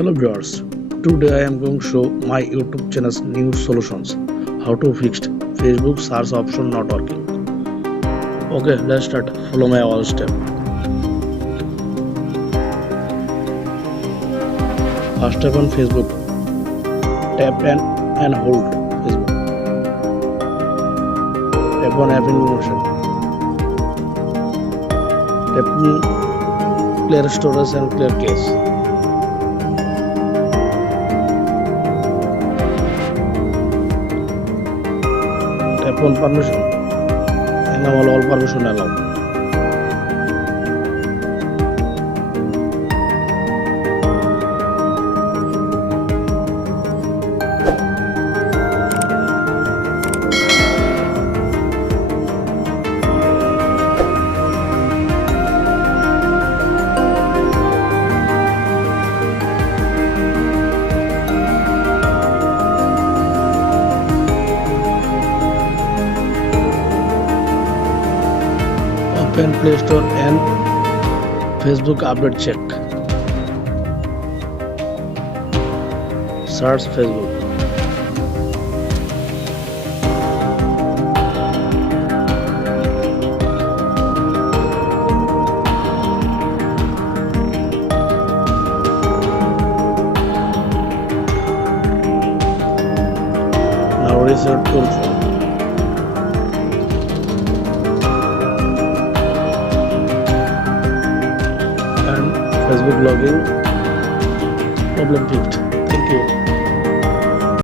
Hello viewers, today I am going to show my YouTube channel's new solutions. How to fix Facebook search option not working. Okay, let's start. Follow my all step. First step on Facebook. Tap and hold Facebook. Tap on app information. Tap on clear storage and clear cache. Tap on permission. Enable all permission allowed. Open Play Store and Facebook update check. Search Facebook. Now reset your phone. Facebook login problem fixed. Thank you.